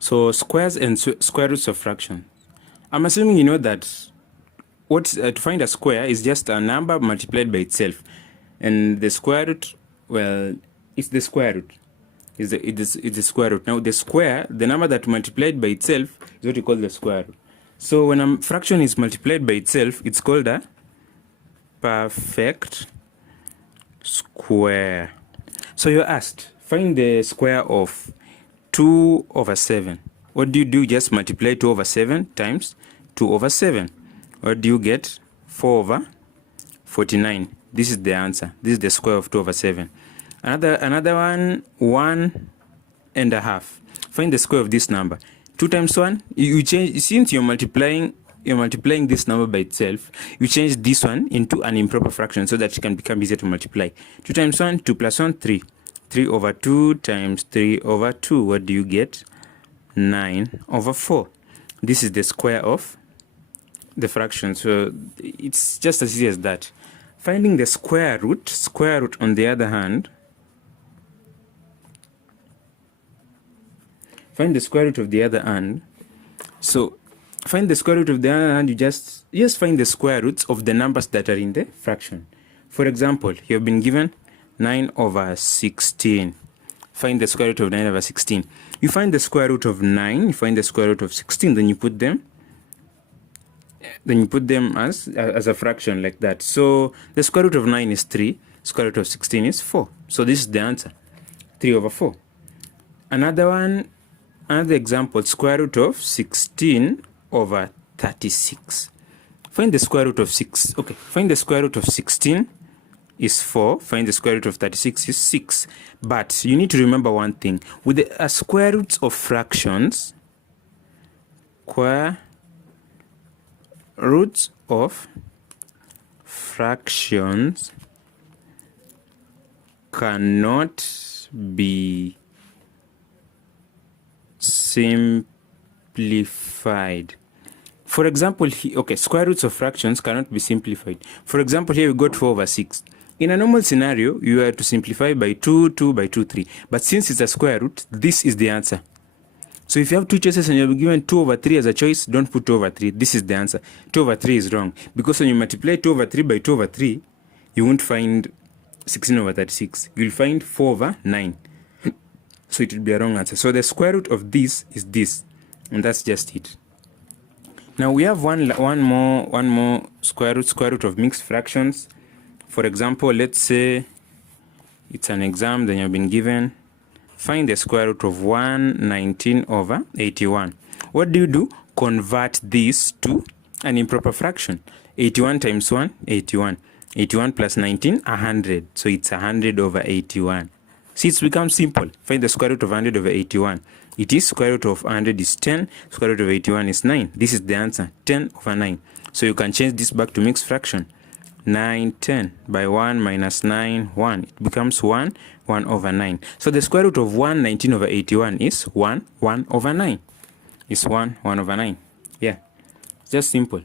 So squares and square roots of fractions. I'm assuming you know that to find a square is just a number multiplied by itself, and the square root, well, it's the square root. It's the square root. Now the number that multiplied by itself is what you call the square root. So when a fraction is multiplied by itself, it's called a perfect square. So you're asked, find the square of 2 over 7. What do? Just multiply 2 over 7 times 2 over 7. What do you get? 4 over 49. This is the answer. This is the square of 2 over 7. Another one, 1.5. Find the square of this number. 2 times 1, you change, since you're multiplying this number by itself, you change this one into an improper fraction so that it can become easier to multiply. 2 times 1, 2 plus 1, 3. 3 over 2 times 3 over 2. What do you get? 9 over 4. This is the square of the fraction. So it's just as easy as that. Finding the square root on the other hand, find the square root of the other hand. So find the square root of the other hand, you just find the square roots of the numbers that are in the fraction. For example, you have been given 9 over 16. Find the square root of 9 over 16. You find the square root of 9, you find the square root of 16, then you put them as a fraction like that. So the square root of 9 is 3, square root of 16 is 4. So this is the answer, 3 over 4. Another example, square root of 16 over 36. Find the square root of 6. Okay, find the square root of 16 is 4. Find the square root of 36 is 6. But you need to remember one thing. With the square roots of fractions, roots of fractions cannot be simplified. For example, square roots of fractions cannot be simplified. For example, here we got 4 over 6. In a normal scenario, you are to simplify by 2 by 2, 3. But since it's a square root, this is the answer. So if you have two choices and you're given 2 over 3 as a choice, don't put 2 over 3. This is the answer. 2 over 3 is wrong. Because when you multiply 2 over 3 by 2 over 3, you won't find 16 over 36. You'll find 4 over 9. So it will be a wrong answer. So the square root of this is this. And that's just it. Now we have one more square root of mixed fractions. For example, let's say it's an exam that you've been given. Find the square root of 119 over 81. What do? Convert this to an improper fraction. 81 times 1, 81. 81 plus 19, 100. So it's 100 over 81. See, it's become simple. Find the square root of 100 over 81. It is square root of 100 is 10. Square root of 81 is 9. This is the answer, 10 over 9. So you can change this back to mixed fraction. 9, 10 by 1 minus 9, 1. It becomes 1 over 9. So the square root of 119 over 81 is 1 over 9. It's 1 over 9. Yeah, it's just simple.